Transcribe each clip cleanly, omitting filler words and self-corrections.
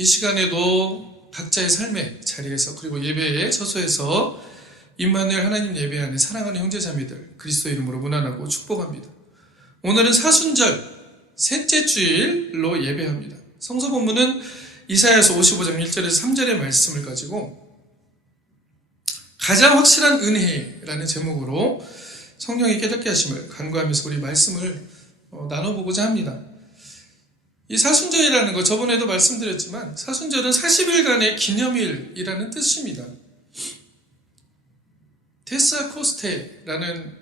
이 시간에도 각자의 삶의 자리에서 그리고 예배의 처소에서 임마누엘 하나님 예배하는 사랑하는 형제자매들 그리스도 이름으로 문안하고 축복합니다. 오늘은 사순절 셋째 주일로 예배합니다. 성서 본문은 이사야서 55장 1절에서 3절의 말씀을 가지고 가장 확실한 은혜라는 제목으로 성령이 깨닫게 하심을 간구하면서 우리 말씀을 나눠보고자 합니다. 이 사순절이라는 거 저번에도 말씀드렸지만 사순절은 40일간의 기념일이라는 뜻입니다. 테사코스테라는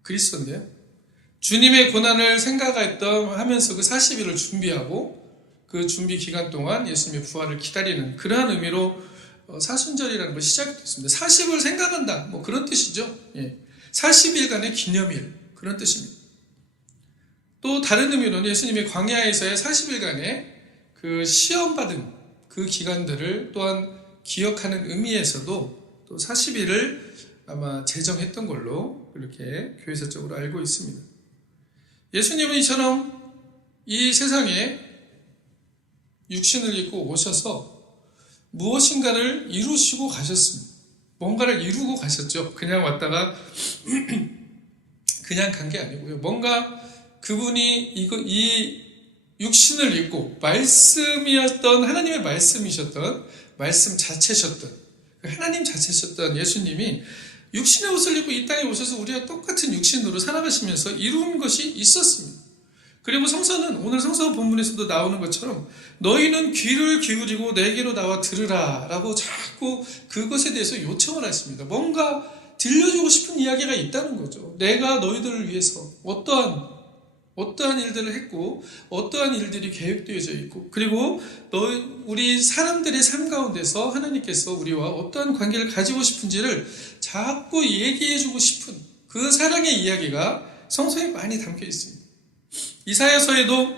그리스어인데요. 주님의 고난을 생각하면서 그 40일을 준비하고 그 준비 기간 동안 예수님의 부활을 기다리는 그러한 의미로 사순절이라는 것이 시작이 됐습니다. 40을 생각한다 뭐 그런 뜻이죠. 40일간의 기념일 그런 뜻입니다. 또 다른 의미로는 예수님이 광야에서의 40일간의 그 시험받은 그 기간들을 또한 기억하는 의미에서도 또 40일을 아마 제정했던 걸로 이렇게 교회사적으로 알고 있습니다. 예수님은 이처럼 이 세상에 육신을 입고 오셔서 무엇인가를 이루시고 가셨습니다. 뭔가를 이루고 가셨죠. 그냥 왔다가 그냥 간 게 아니고요. 뭔가 그분이 이 육신을 입고 말씀이었던 하나님의 말씀이셨던 말씀 자체셨던 하나님 자체셨던 예수님이 육신의 옷을 입고 이 땅에 오셔서 우리와 똑같은 육신으로 살아가시면서 이룬 것이 있었습니다. 그리고 성서는 오늘 성서 본문에서도 나오는 것처럼 너희는 귀를 기울이고 내게로 나와 들으라 라고 자꾸 그것에 대해서 요청을 하십니다. 뭔가 들려주고 싶은 이야기가 있다는 거죠. 내가 너희들을 위해서 어떠한 일들을 했고 어떠한 일들이 계획되어져 있고 그리고 우리 사람들의 삶 가운데서 하나님께서 우리와 어떠한 관계를 가지고 싶은지를 자꾸 얘기해주고 싶은 그 사랑의 이야기가 성서에 많이 담겨 있습니다. 이사야서에도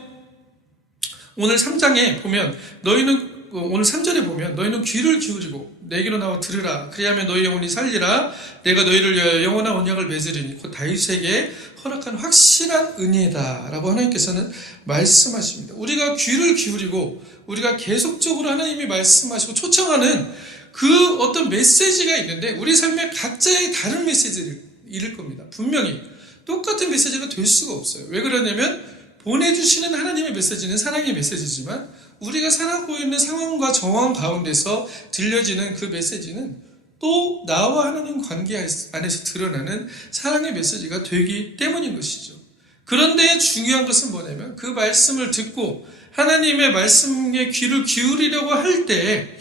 오늘 3장에 보면 오늘 3절에 보면 너희는 귀를 기울이고 내게로 나와 들으라 그리하면 너희 영혼이 살리라 내가 너희를 위하여 영원한 언약을 맺으리니 곧 다윗에게 허락한 확실한 은혜다 라고 하나님께서는 말씀하십니다. 우리가 귀를 기울이고 우리가 계속적으로 하나님이 말씀하시고 초청하는 그 어떤 메시지가 있는데 우리 삶에 각자의 다른 메시지를 잃을 겁니다. 분명히 똑같은 메시지가 될 수가 없어요. 왜 그러냐면 보내주시는 하나님의 메시지는 사랑의 메시지지만 우리가 살아가고 있는 상황과 정황 가운데서 들려지는 그 메시지는 또 나와 하나님 관계 안에서 드러나는 사랑의 메시지가 되기 때문인 것이죠. 그런데 중요한 것은 뭐냐면 그 말씀을 듣고 하나님의 말씀에 귀를 기울이려고 할 때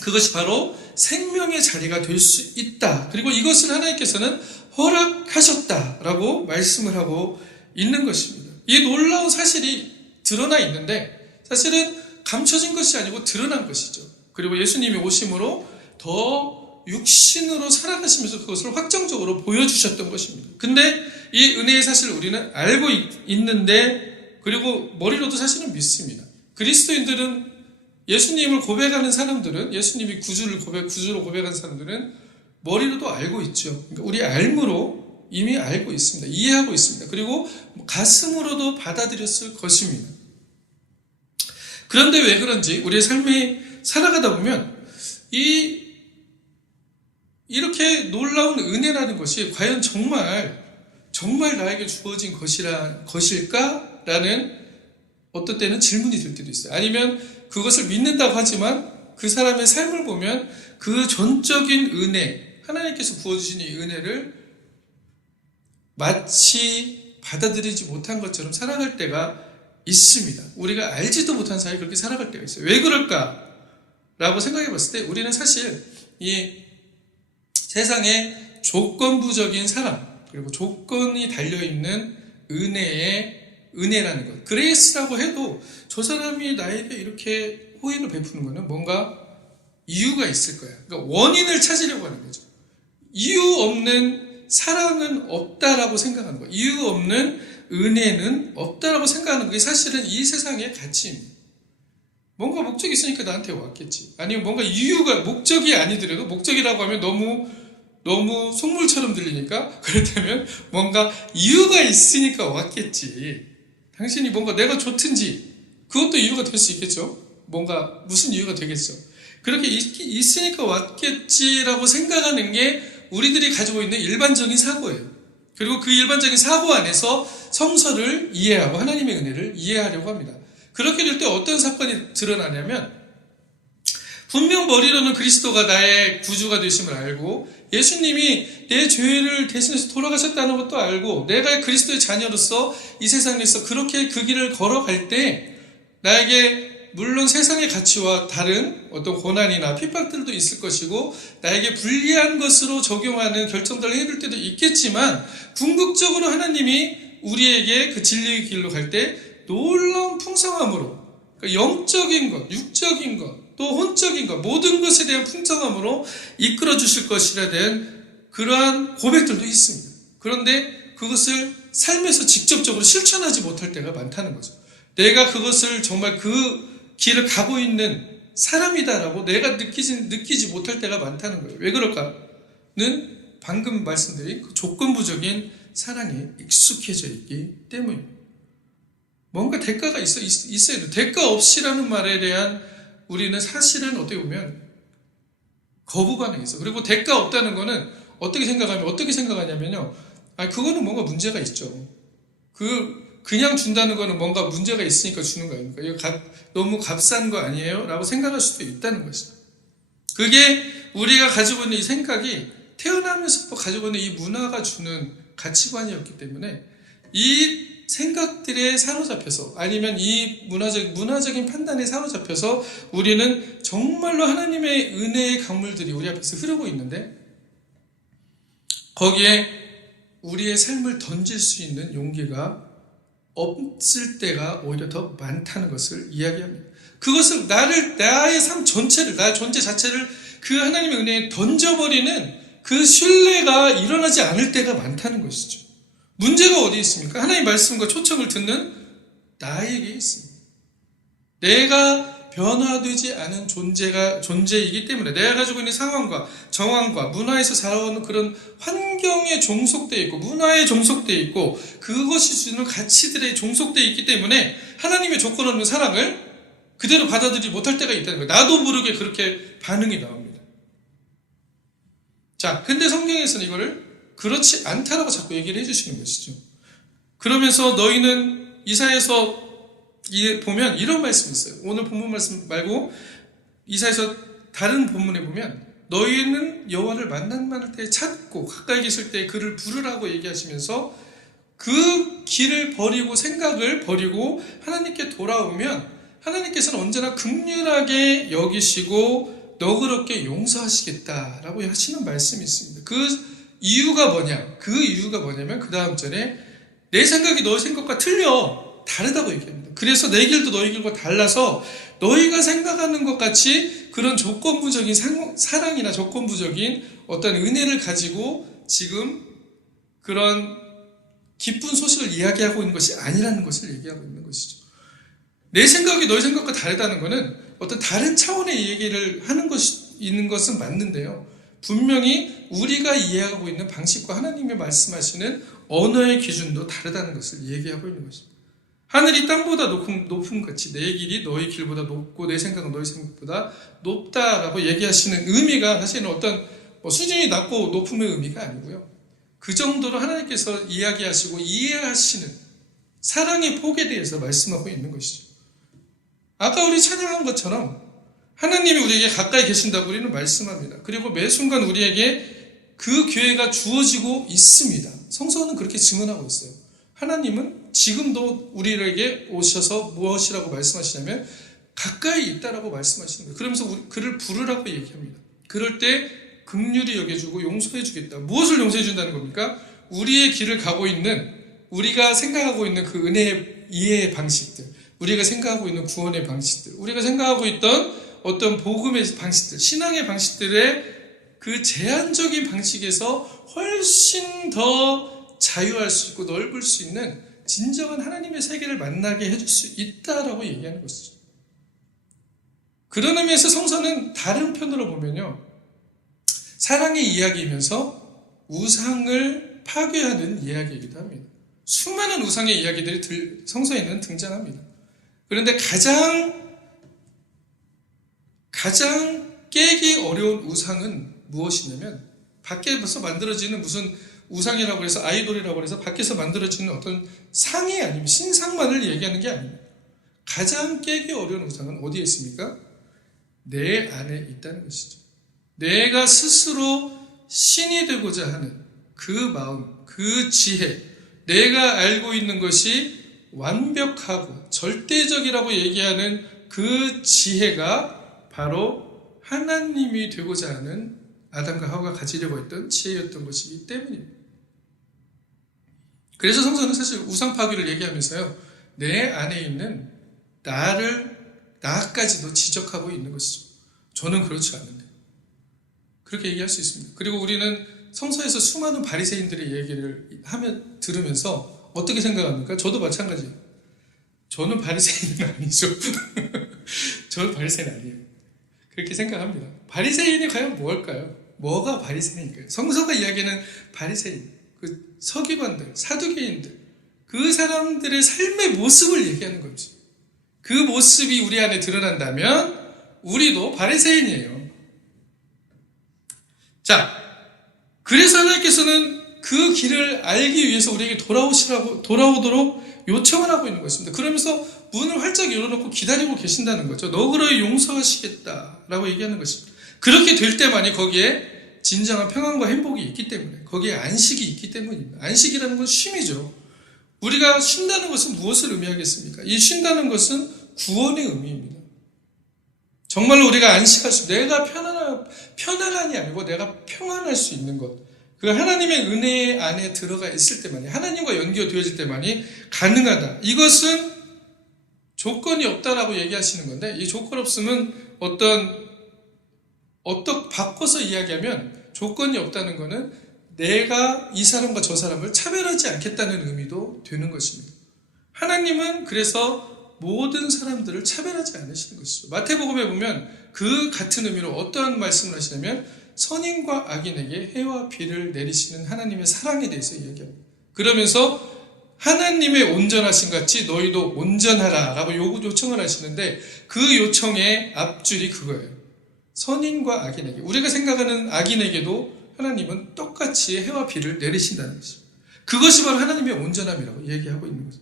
그것이 바로 생명의 자리가 될 수 있다. 그리고 이것을 하나님께서는 허락하셨다라고 말씀을 하고 있는 것입니다. 이 놀라운 사실이 드러나 있는데 사실은 감춰진 것이 아니고 드러난 것이죠. 그리고 예수님이 오심으로 더 육신으로 살아가시면서 그것을 확정적으로 보여주셨던 것입니다. 근데 이 은혜의 사실을 우리는 알고 있는데 그리고 머리로도 사실은 믿습니다. 그리스도인들은 예수님을 고백하는 사람들은 예수님이 구주로 고백하는 사람들은 머리로도 알고 있죠. 그러니까 우리 알므로 이미 알고 있습니다. 이해하고 있습니다. 그리고 가슴으로도 받아들였을 것입니다. 그런데 왜 그런지 우리의 삶이 살아가다 보면 이렇게 놀라운 은혜라는 것이 과연 정말 나에게 주어진 것일까라는 어떤 때는 질문이 들 때도 있어요. 아니면 그것을 믿는다고 하지만 그 사람의 삶을 보면 그 전적인 은혜, 하나님께서 부어주신 이 은혜를 마치 받아들이지 못한 것처럼 살아갈 때가 있습니다. 우리가 알지도 못한 사이에 그렇게 살아갈 때가 있어요. 왜 그럴까라고 생각해 봤을 때 우리는 사실 이 세상의 조건부적인 사랑 그리고 조건이 달려있는 은혜라는 것 그레이스라고 해도 저 사람이 나에게 이렇게 호의를 베푸는 것은 뭔가 이유가 있을 거야. 그러니까 원인을 찾으려고 하는 거죠. 이유 없는 사랑은 없다라고 생각하는 거예요. 이유 없는 은혜는 없다라고 생각하는 게 사실은 이 세상의 가치입니다. 뭔가 목적이 있으니까 나한테 왔겠지. 아니면 뭔가 이유가 목적이 아니더라도 목적이라고 하면 너무 속물처럼 들리니까 그렇다면 뭔가 이유가 있으니까 왔겠지. 당신이 뭔가 내가 좋든지 그것도 이유가 될 수 있겠죠. 뭔가 무슨 이유가 되겠죠. 그렇게 있으니까 왔겠지라고 생각하는 게 우리들이 가지고 있는 일반적인 사고예요. 그리고 그 일반적인 사고 안에서 성서를 이해하고 하나님의 은혜를 이해하려고 합니다. 그렇게 될 때 어떤 사건이 드러나냐면, 분명 머리로는 그리스도가 나의 구주가 되심을 알고 예수님이 내 죄를 대신해서 돌아가셨다는 것도 알고 내가 그리스도의 자녀로서 이 세상에서 그렇게 그 길을 걸어갈 때 나에게 물론 세상의 가치와 다른 어떤 고난이나 핍박들도 있을 것이고 나에게 불리한 것으로 적용하는 결정들을 해야 될 때도 있겠지만, 궁극적으로 하나님이 우리에게 그 진리의 길로 갈 때 놀라운 풍성함으로, 그러니까 영적인 것, 육적인 것, 또 혼적인 것, 모든 것에 대한 풍성함으로 이끌어 주실 것이라 된 그러한 고백들도 있습니다. 그런데 그것을 삶에서 직접적으로 실천하지 못할 때가 많다는 거죠. 내가 그것을 정말 그 길을 가고 있는 사람이다라고 내가 느끼지 못할 때가 많다는 거예요. 왜 그럴까는 방금 말씀드린 그 조건부적인 사랑에 익숙해져 있기 때문입니다. 뭔가 대가가 있어야 돼요. 대가 없이라는 말에 대한 우리는 사실은 어떻게 보면 거부 반응이 있어. 그리고 대가 없다는 거는 어떻게 생각하냐면요. 그거는 뭔가 문제가 있죠. 그냥 준다는 거는 뭔가 문제가 있으니까 주는 거 아닙니까? 이거 너무 값싼 거 아니에요? 라고 생각할 수도 있다는 것이죠. 그게 우리가 가지고 있는 이 생각이 태어나면서부터 가지고 있는 이 문화가 주는 가치관이었기 때문에 이 생각들에 사로잡혀서, 아니면 이 문화적인 판단에 사로잡혀서 우리는 정말로 하나님의 은혜의 강물들이 우리 앞에서 흐르고 있는데 거기에 우리의 삶을 던질 수 있는 용기가 없을 때가 오히려 더 많다는 것을 이야기합니다. 그것을 나의 삶 전체를, 나의 존재 자체를 그 하나님의 은혜에 던져버리는 그 신뢰가 일어나지 않을 때가 많다는 것이죠. 문제가 어디 있습니까? 하나님의 말씀과 초청을 듣는 나에게 있습니다. 내가 변화되지 않은 존재이기 때문에 내가 가지고 있는 상황과 정황과 문화에서 살아오는 그런 환경에 종속되어 있고 문화에 종속되어 있고 그것이 주는 가치들에 종속되어 있기 때문에 하나님의 조건 없는 사랑을 그대로 받아들이지 못할 때가 있다는 거예요. 나도 모르게 그렇게 반응이 나옵니다. 자, 근데 성경에서는 이거를 그렇지 않다라고 자꾸 얘기를 해주시는 것이죠. 그러면서 너희는 이사야서 보면 이런 말씀이 있어요. 오늘 본문 말씀 말고 이사야서 다른 본문에 보면 너희는 여호와를 만날 때 찾고 가까이 계실 때 그를 부르라고 얘기하시면서 그 길을 버리고 생각을 버리고 하나님께 돌아오면 하나님께서는 언제나 긍휼하게 여기시고 너그럽게 용서하시겠다라고 하시는 말씀이 있습니다. 그 이유가 뭐냐면 그 다음 절에 내 생각이 너의 생각과 다르다고 얘기합니다. 그래서 내 길도 너희 길과 달라서 너희가 생각하는 것 같이 그런 조건부적인 사랑이나 조건부적인 어떤 은혜를 가지고 지금 그런 기쁜 소식을 이야기하고 있는 것이 아니라는 것을 얘기하고 있는 것이죠. 내 생각이 너희 생각과 다르다는 것은 어떤 다른 차원의 얘기를 하는 있는 것은 맞는데요. 분명히 우리가 이해하고 있는 방식과 하나님이 말씀하시는 언어의 기준도 다르다는 것을 얘기하고 있는 것입니다. 하늘이 땅보다 높은 같이 내 길이 너희 길보다 높고 내 생각은 너희 생각보다 높다라고 얘기하시는 의미가 사실은 어떤 수준이 낮고 높음의 의미가 아니고요. 그 정도로 하나님께서 이야기하시고 이해하시는 사랑의 폭에 대해서 말씀하고 있는 것이죠. 아까 우리 찬양한 것처럼 하나님이 우리에게 가까이 계신다고 우리는 말씀합니다. 그리고 매 순간 우리에게 그 기회가 주어지고 있습니다. 성서는 그렇게 증언하고 있어요. 하나님은 지금도 우리에게 오셔서 무엇이라고 말씀하시냐면 가까이 있다라고 말씀하시는 거예요. 그러면서 그를 부르라고 얘기합니다. 그럴 때 긍휼히 여겨주고 용서해 주겠다. 무엇을 용서해 준다는 겁니까? 우리의 길을 가고 있는, 우리가 생각하고 있는 그 은혜의 이해의 방식들, 우리가 생각하고 있는 구원의 방식들, 우리가 생각하고 있던 어떤 복음의 방식들, 신앙의 방식들의 그 제한적인 방식에서 훨씬 더 자유할 수 있고 넓을 수 있는 진정한 하나님의 세계를 만나게 해줄 수 있다라고 얘기하는 것이죠. 그런 의미에서 성서는 다른 편으로 보면요, 사랑의 이야기이면서 우상을 파괴하는 이야기이기도 합니다. 수많은 우상의 이야기들이 성서에는 등장합니다. 그런데 가장 깨기 어려운 우상은 무엇이냐면 밖에서 만들어지는 무슨 우상이라고 해서 아이돌이라고 해서 밖에서 만들어지는 어떤 상이 아니면 신상만을 얘기하는 게 아닙니다. 가장 깨기 어려운 우상은 어디에 있습니까? 내 안에 있다는 것이죠. 내가 스스로 신이 되고자 하는 그 마음, 그 지혜, 내가 알고 있는 것이 완벽하고 절대적이라고 얘기하는 그 지혜가 바로 하나님이 되고자 하는 아담과 하와가 가지려고 했던 지혜였던 것이기 때문입니다. 그래서 성서는 사실 우상 파괴를 얘기하면서요, 내 안에 있는 나까지도 지적하고 있는 것이죠. 저는 그렇지 않은데. 그렇게 얘기할 수 있습니다. 그리고 우리는 성서에서 수많은 바리새인들의 얘기를 들으면서 어떻게 생각합니까? 저도 마찬가지예요. 저는 바리새인은 아니죠. 저는 바리새인 아니에요. 그렇게 생각합니다. 바리새인이 과연 뭘까요? 뭐가 바리새인일까요? 성서가 이야기하는 바리새인, 그 서기관들, 사두개인들, 그 사람들의 삶의 모습을 얘기하는 거죠. 그 모습이 우리 안에 드러난다면 우리도 바리새인이에요. 자, 그래서 하나님께서는 그 길을 알기 위해서 우리에게 돌아오도록 요청을 하고 있는 것입니다. 그러면서 문을 활짝 열어놓고 기다리고 계신다는 거죠. 너그러이 용서하시겠다라고 얘기하는 것입니다. 그렇게 될 때만이 거기에 진정한 평안과 행복이 있기 때문에, 거기에 안식이 있기 때문입니다. 안식이라는 건 쉼이죠. 우리가 쉰다는 것은 무엇을 의미하겠습니까? 이 쉰다는 것은 구원의 의미입니다. 정말로 우리가 안식할 수, 내가 편안한이 아니고 내가 평안할 수 있는 것, 그 하나님의 은혜 안에 들어가 있을 때만이, 하나님과 연결되어질 때만이 가능하다. 이것은 조건이 없다라고 얘기하시는 건데, 이 조건 없음은 바꿔서 이야기하면 조건이 없다는 것은 내가 이 사람과 저 사람을 차별하지 않겠다는 의미도 되는 것입니다. 하나님은 그래서 모든 사람들을 차별하지 않으시는 것이죠. 마태복음에 보면 그 같은 의미로 어떠한 말씀을 하시냐면 선인과 악인에게 해와 비를 내리시는 하나님의 사랑에 대해서 이야기합니다. 그러면서 하나님의 온전하신 같이 너희도 온전하라 라고 요청을 하시는데 그 요청의 앞줄이 그거예요. 선인과 악인에게, 우리가 생각하는 악인에게도 하나님은 똑같이 해와 비를 내리신다는 것입니다. 그것이 바로 하나님의 온전함이라고 얘기하고 있는 거죠.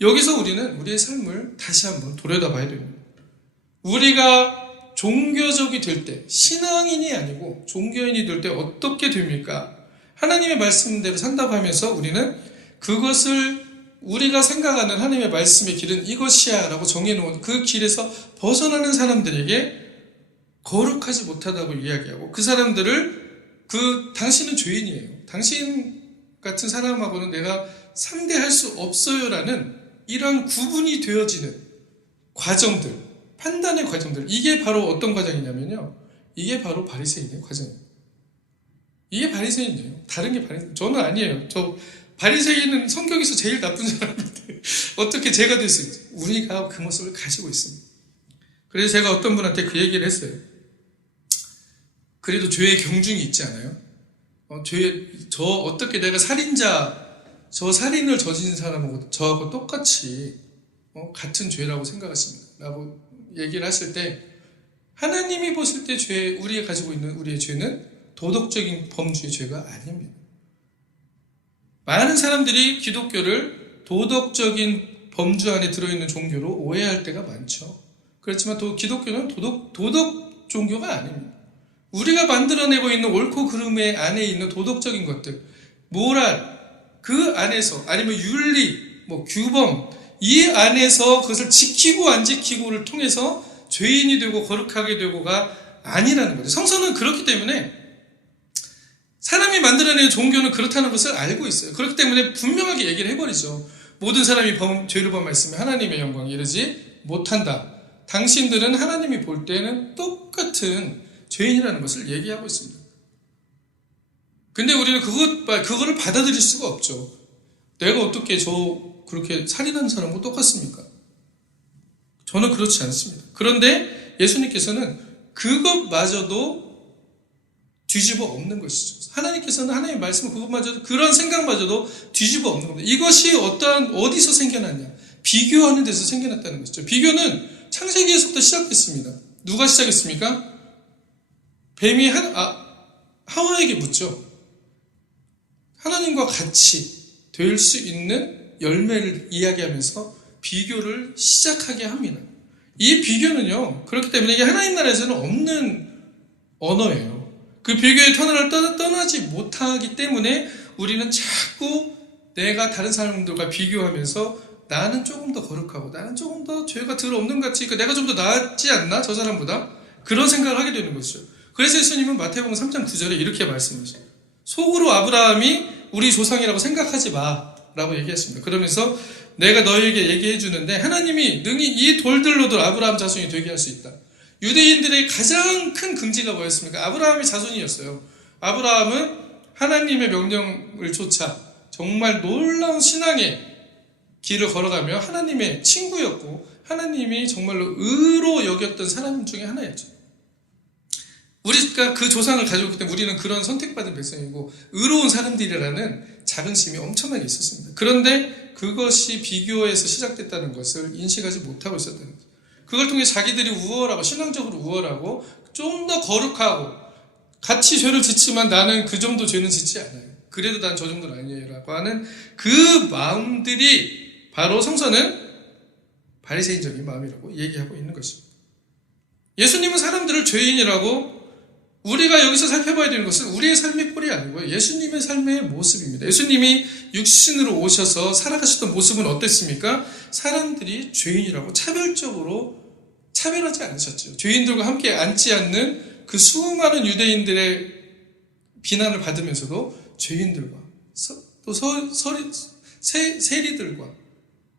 여기서 우리는 우리의 삶을 다시 한번 돌아봐야 됩니다. 우리가 종교적이 될 때, 신앙인이 아니고 종교인이 될 때 어떻게 됩니까? 하나님의 말씀대로 산다고 하면서 우리는 그것을 우리가 생각하는 하나님의 말씀의 길은 이것이야 라고 정해놓은 그 길에서 벗어나는 사람들에게 거룩하지 못하다고 이야기하고, 그 사람들을 당신은 죄인이에요, 당신 같은 사람하고는 내가 상대할 수 없어요 라는 이런 구분이 되어지는 과정들, 판단의 과정들, 이게 바로 어떤 과정이냐면요, 이게 바로 바리새인의 과정이에요. 이게 바리새인이에요. 다른 게 바리새인. 저는 아니에요. 바리새인은 성경에서 제일 나쁜 사람인데 어떻게 제가 될 수 있죠? 우리가 그 모습을 가지고 있습니다. 그래서 제가 어떤 분한테 그 얘기를 했어요. 그래도 죄의 경중이 있지 않아요? 어떻게 내가 저 살인을 저지른 사람하고 저하고 똑같이 같은 죄라고 생각하십니까? 라고 얘기를 하실 때, 하나님이 보실 때 우리가 가지고 있는 우리의 죄는 도덕적인 범주의 죄가 아닙니다. 많은 사람들이 기독교를 도덕적인 범주 안에 들어있는 종교로 오해할 때가 많죠. 그렇지만 기독교는 도덕 종교가 아닙니다. 우리가 만들어내고 있는 옳고 그름의 안에 있는 도덕적인 것들, 모랄, 그 안에서, 아니면 윤리, 규범, 이 안에서 그것을 지키고 안 지키고를 통해서 죄인이 되고 거룩하게 되고가 아니라는 거죠. 성서는 그렇기 때문에 사람이 만들어내는 종교는 그렇다는 것을 알고 있어요. 그렇기 때문에 분명하게 얘기를 해버리죠. 모든 사람이 죄를 범하였으면 하나님의 영광에 이르지 못한다. 당신들은 하나님이 볼 때는 똑같은 죄인이라는 것을 얘기하고 있습니다. 근데 우리는 그거를 받아들일 수가 없죠. 내가 어떻게 그렇게 살인하는 사람과 똑같습니까? 저는 그렇지 않습니다. 그런데 예수님께서는 그것마저도 뒤집어 엎는 것이죠. 하나님께서는 하나님의 말씀을 그런 생각마저도 뒤집어 엎는 겁니다. 이것이 어디서 생겨났냐? 비교하는 데서 생겨났다는 것이죠. 비교는 창세기에서부터 시작됐습니다. 누가 시작했습니까? 뱀이 하와에게 묻죠. 하나님과 같이 될 수 있는 열매를 이야기하면서 비교를 시작하게 합니다. 이 비교는요, 그렇기 때문에 이게 하나님 나라에서는 없는 언어예요. 그 비교의 터널을 떠나지 못하기 때문에 우리는 자꾸 내가 다른 사람들과 비교하면서 나는 조금 더 거룩하고 나는 조금 더 죄가 덜 없는 것 같지, 내가 좀 더 낫지 않나 저 사람보다, 그런 생각을 하게 되는 것이죠. 그래서 예수님은 마태복음 3장 9절에 이렇게 말씀하셔요. 속으로 아브라함이 우리 조상이라고 생각하지 마라고 얘기했습니다. 그러면서 내가 너에게 얘기해 주는데 하나님이 능히 이 돌들로도 아브라함 자손이 되게 할 수 있다. 유대인들의 가장 큰 긍지가 뭐였습니까? 아브라함의 자손이었어요. 아브라함은 하나님의 명령을 쫓아 정말 놀라운 신앙의 길을 걸어가며 하나님의 친구였고 하나님이 정말로 의로 여겼던 사람 중에 하나였죠. 우리가 그 조상을 가지고 있기 때문에 우리는 그런 선택받은 백성이고 의로운 사람들이라는 자긍심이 엄청나게 있었습니다. 그런데 그것이 비교에서 시작됐다는 것을 인식하지 못하고 있었다는 거죠. 그걸 통해 자기들이 우월하고 신앙적으로 우월하고 좀 더 거룩하고 같이 죄를 짓지만 나는 그 정도 죄는 짓지 않아요. 그래도 난 저 정도는 아니에요 라고 하는 그 마음들이 바로 성서는 바리새인적인 마음이라고 얘기하고 있는 것입니다. 예수님은 사람들을 죄인이라고, 우리가 여기서 살펴봐야 되는 것은 우리의 삶의 꼴이 아니고요, 예수님의 삶의 모습입니다. 예수님이 육신으로 오셔서 살아가셨던 모습은 어땠습니까? 사람들이 죄인이라고 차별적으로 차별하지 않으셨죠. 죄인들과 함께 앉지 않는 그 수많은 유대인들의 비난을 받으면서도 죄인들과 또 세리들과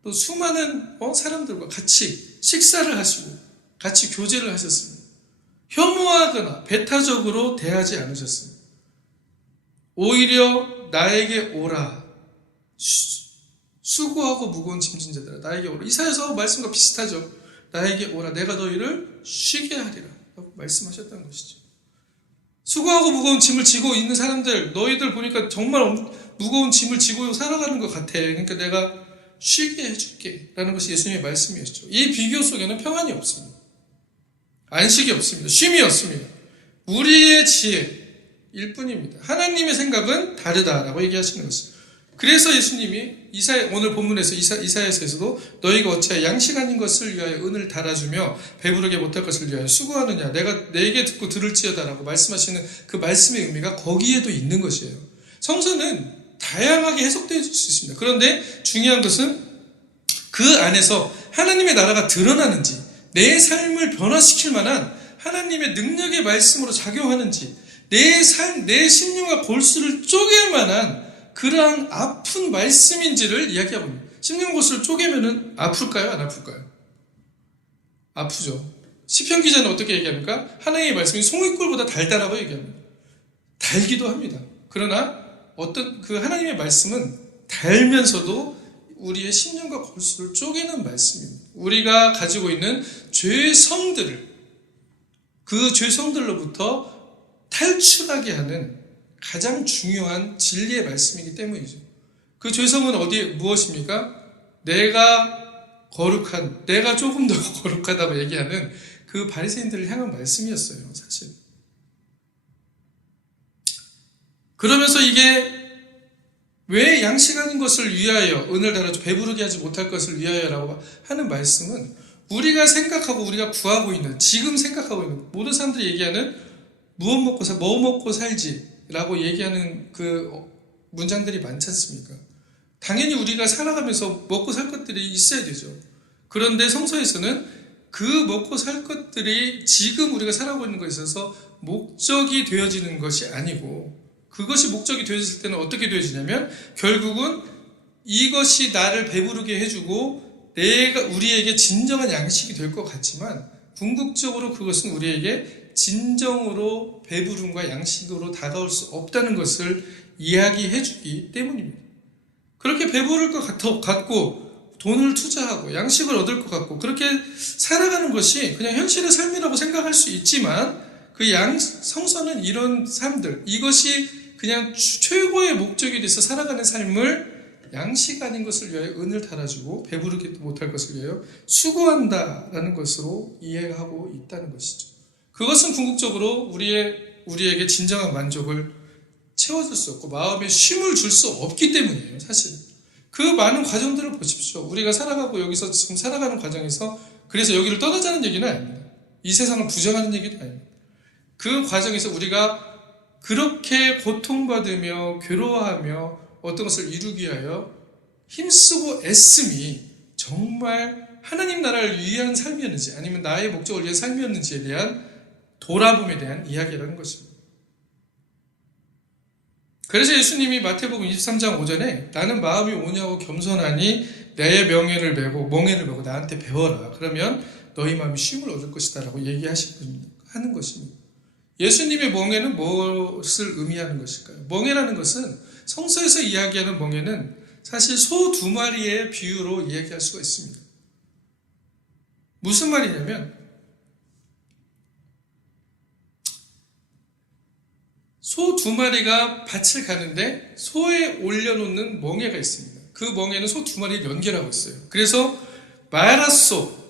또 수많은 사람들과 같이 식사를 하시고 같이 교제를 하셨습니다. 혐오하거나 배타적으로 대하지 않으셨습니다. 오히려 나에게 오라, 수고하고 무거운 짐진 자들아 나에게 오라. 이사야서 말씀과 비슷하죠. 나에게 오라, 내가 너희를 쉬게 하리라 라고 말씀하셨다는 것이죠. 수고하고 무거운 짐을 지고 있는 사람들, 너희들 보니까 정말 무거운 짐을 지고 살아가는 것 같아. 그러니까 내가 쉬게 해줄게 라는 것이 예수님의 말씀이었죠. 이 비교 속에는 평안이 없습니다. 안식이 없습니다. 쉼이 없습니다. 우리의 지혜일 뿐입니다. 하나님의 생각은 다르다라고 얘기하시는 것입니다. 그래서 예수님이 오늘 본문에서 이사야서에서도 너희가 어찌하여 양식 아닌 것을 위하여 은을 달아주며 배부르게 못할 것을 위하여 수고하느냐, 내가 내게 듣고 들을지어다라고 말씀하시는 그 말씀의 의미가 거기에도 있는 것이에요. 성서는 다양하게 해석될 수 있습니다. 그런데 중요한 것은 그 안에서 하나님의 나라가 드러나는지, 내 삶을 변화시킬 만한 하나님의 능력의 말씀으로 작용하는지, 내 심령과 골수를 쪼갤 만한 그러한 아픈 말씀인지를 이야기하고 있습니다. 심령 골수를 쪼개면은 아플까요? 안 아플까요? 아프죠. 시편 기자는 어떻게 얘기합니까? 하나님의 말씀이 송이꿀보다 달달하고 얘기합니다. 달기도 합니다. 그러나 어떤 그 하나님의 말씀은 달면서도 우리의 심령과 골수를 쪼개는 말씀입니다. 우리가 가지고 있는 죄성들을, 그 죄성들로부터 탈출하게 하는 가장 중요한 진리의 말씀이기 때문이죠. 그 죄성은 무엇입니까? 내가 거룩한, 내가 조금 더 거룩하다고 얘기하는 그 바리새인들을 향한 말씀이었어요, 사실. 그러면서 이게 왜 양식하는 것을 위하여 은을 달아줘 배부르게 하지 못할 것을 위하여라고 하는 말씀은 우리가 생각하고 우리가 구하고 있는, 지금 생각하고 있는 모든 사람들이 얘기하는 뭐 먹고 살지라고 얘기하는 그 문장들이 많지 않습니까? 당연히 우리가 살아가면서 먹고 살 것들이 있어야 되죠. 그런데 성서에서는 그 먹고 살 것들이 지금 우리가 살아가고 있는 것에 있어서 목적이 되어지는 것이 아니고, 그것이 목적이 되어질 때는 어떻게 되어지냐면 결국은 이것이 나를 배부르게 해주고 우리에게 진정한 양식이 될 것 같지만 궁극적으로 그것은 우리에게 진정으로 배부름과 양식으로 다가올 수 없다는 것을 이야기해주기 때문입니다. 그렇게 배부를 것 같고 돈을 투자하고 양식을 얻을 것 같고 그렇게 살아가는 것이 그냥 현실의 삶이라고 생각할 수 있지만, 그 성서는 이런 삶들, 이것이 그냥 최고의 목적이 돼서 살아가는 삶을 양식 아닌 것을 위하여 은을 달아주고 배부르게 못할 것을 위하여 수고한다라는 것으로 이해하고 있다는 것이죠. 그것은 궁극적으로 우리에게 진정한 만족을 채워줄 수 없고 마음에 쉼을 줄 수 없기 때문이에요. 사실은 그 많은 과정들을 보십시오. 우리가 살아가고 여기서 지금 살아가는 과정에서 그래서 여기를 떠나자는 얘기는 아닙니다. 이 세상을 부정하는 얘기도 아닙니다. 그 과정에서 우리가 그렇게 고통받으며 괴로워하며 어떤 것을 이루기 위하여 힘쓰고 애씀이 정말 하나님 나라를 위한 삶이었는지 아니면 나의 목적을 위한 삶이었는지에 대한 돌아봄에 대한 이야기라는 것입니다. 그래서 예수님이 마태복음 23장 5절에 나는 마음이 오냐고 겸손하니 내 멍에를 메고 나한테 배워라. 그러면 너희 마음이 쉼을 얻을 것이다 라고 하는 것입니다. 예수님의 멍에는 무엇을 의미하는 것일까요? 멍에라는 것은 성서에서 이야기하는 멍에는 사실 소 2마리의 비유로 이야기할 수가 있습니다. 무슨 말이냐면 소 2마리가 밭을 가는데 소에 올려놓는 멍에가 있습니다. 그 멍에는 소 2마리를 연결하고 있어요. 그래서 마라소라는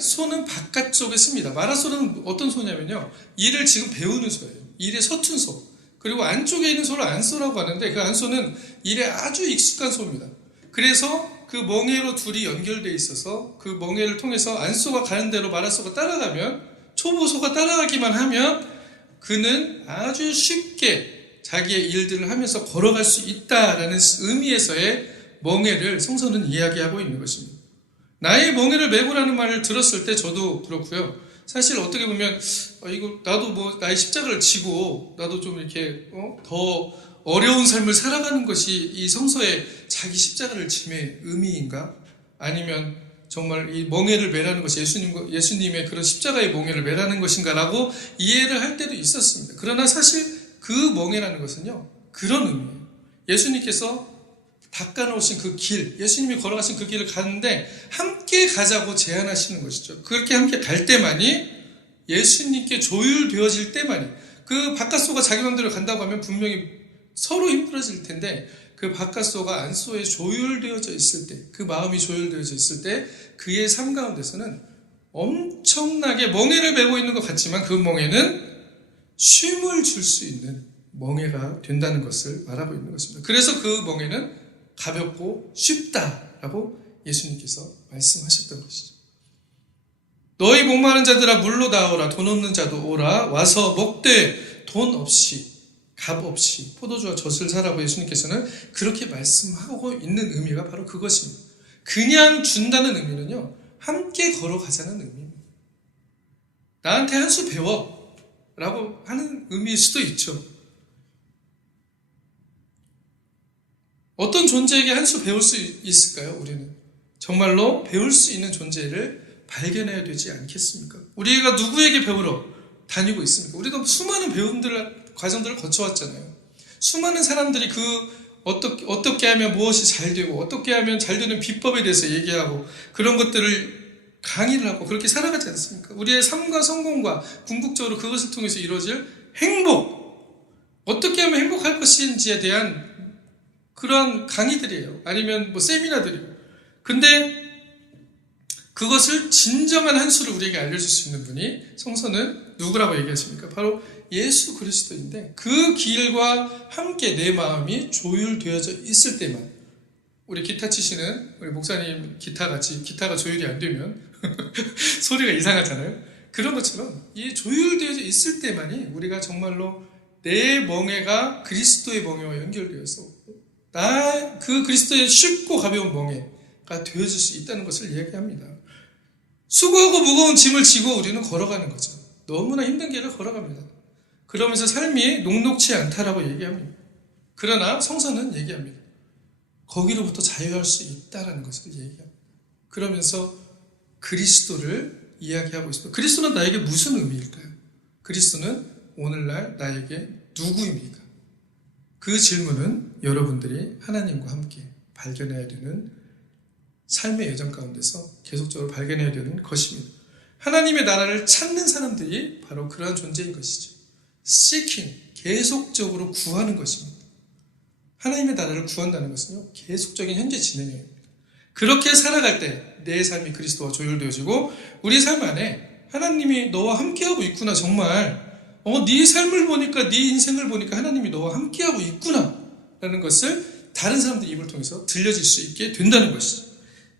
소는 바깥쪽에 씁니다. 마라소는 어떤 소냐면요. 일을 지금 배우는 소예요. 일에 서툰 소. 그리고 안쪽에 있는 소를 안소라고 하는데 그 안소는 일에 아주 익숙한 소입니다. 그래서 그 멍에로 둘이 연결되어 있어서 그 멍에를 통해서 안소가 가는 대로 마라소가 따라가면 초보소가 따라가기만 하면 그는 아주 쉽게 자기의 일들을 하면서 걸어갈 수 있다라는 의미에서의 멍에를 성서는 이야기하고 있는 것입니다. 나의 멍에를 메고라는 말을 들었을 때 저도 그렇고요. 사실 어떻게 보면 이거 나도 뭐 나의 십자가를 지고 나도 좀 이렇게 더 어려운 삶을 살아가는 것이 이 성서의 자기 십자가를 짐의 의미인가? 아니면 정말 이 멍에를 매라는 것이 예수님의 그런 십자가의 멍에를 매라는 것인가라고 이해를 할 때도 있었습니다. 그러나 사실 그 멍에라는 것은요, 그런 의미예요. 예수님께서 닦아놓으신 그 길, 예수님이 걸어가신 그 길을 가는데 함께 가자고 제안하시는 것이죠. 그렇게 함께 갈 때만이 예수님께 조율되어질 때만이 그 바깥소가 자기 마음대로 간다고 하면 분명히 서로 힘들어질 텐데 그 바깥소가 안소에 조율되어져 있을 때, 그 마음이 조율되어져 있을 때 그의 삶 가운데서는 엄청나게 멍에를 메고 있는 것 같지만 그 멍에는 쉼을 줄 수 있는 멍에가 된다는 것을 말하고 있는 것입니다. 그래서 그 멍에는 가볍고 쉽다라고 예수님께서 말씀하셨던 것이죠. 너희 목마른 자들아 물로 나오라. 돈 없는 자도 오라. 와서 먹되 돈 없이 값 없이 포도주와 젖을 사라고 예수님께서는 그렇게 말씀하고 있는 의미가 바로 그것입니다. 그냥 준다는 의미는요, 함께 걸어가자는 의미입니다. 나한테 한 수 배워 라고 하는 의미일 수도 있죠. 어떤 존재에게 한 수 배울 수 있을까요? 우리는 정말로 배울 수 있는 존재를 발견해야 되지 않겠습니까? 우리가 누구에게 배우러 다니고 있습니까? 우리도 수많은 과정들을 거쳐왔잖아요. 수많은 사람들이 어떻게 하면 무엇이 잘 되고 어떻게 하면 잘 되는 비법에 대해서 얘기하고 그런 것들을 강의를 하고 그렇게 살아가지 않습니까? 우리의 삶과 성공과 궁극적으로 그것을 통해서 이루어질 행복, 어떻게 하면 행복할 것인지에 대한 그런 강의들이에요. 아니면 뭐 세미나들이에요. 근데 그것을 진정한 한 수를 우리에게 알려줄 수 있는 분이 성서는 누구라고 얘기하십니까? 바로 예수 그리스도인데 그 길과 함께 내 마음이 조율되어져 있을 때만, 우리 기타 치시는 우리 목사님 기타가 조율이 안 되면 소리가 이상하잖아요. 그런 것처럼 이 조율되어져 있을 때만이 우리가 정말로 내 멍에가 그리스도의 멍에와 연결되어서 그 그리스도의 쉽고 가벼운 멍에가 되어질 수 있다는 것을 이야기합니다. 수고하고 무거운 짐을 지고 우리는 걸어가는 거죠. 너무나 힘든 길을 걸어갑니다. 그러면서 삶이 녹록치 않다라고 얘기합니다. 그러나 성서는 얘기합니다. 거기로부터 자유할 수 있다라는 것을 얘기합니다. 그러면서 그리스도를 이야기하고 있습니다. 그리스도는 나에게 무슨 의미일까요? 그리스도는 오늘날 나에게 누구입니까? 그 질문은 여러분들이 하나님과 함께 발견해야 되는 삶의 여정 가운데서 계속적으로 발견해야 되는 것입니다. 하나님의 나라를 찾는 사람들이 바로 그러한 존재인 것이죠. seeking, 계속적으로 구하는 것입니다. 하나님의 나라를 구한다는 것은요, 계속적인 현재 진행입니다. 그렇게 살아갈 때 내 삶이 그리스도와 조율되어지고 우리 삶 안에 하나님이 너와 함께하고 있구나. 정말 네 삶을 보니까, 네 인생을 보니까 하나님이 너와 함께하고 있구나 라는 것을 다른 사람들 입을 통해서 들려질 수 있게 된다는 것이죠.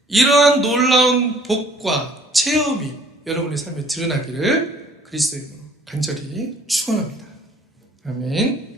이러한 놀라운 복과 체험이 여러분의 삶에 드러나기를 그리스도의 이름으로 간절히 축원합니다. 아멘.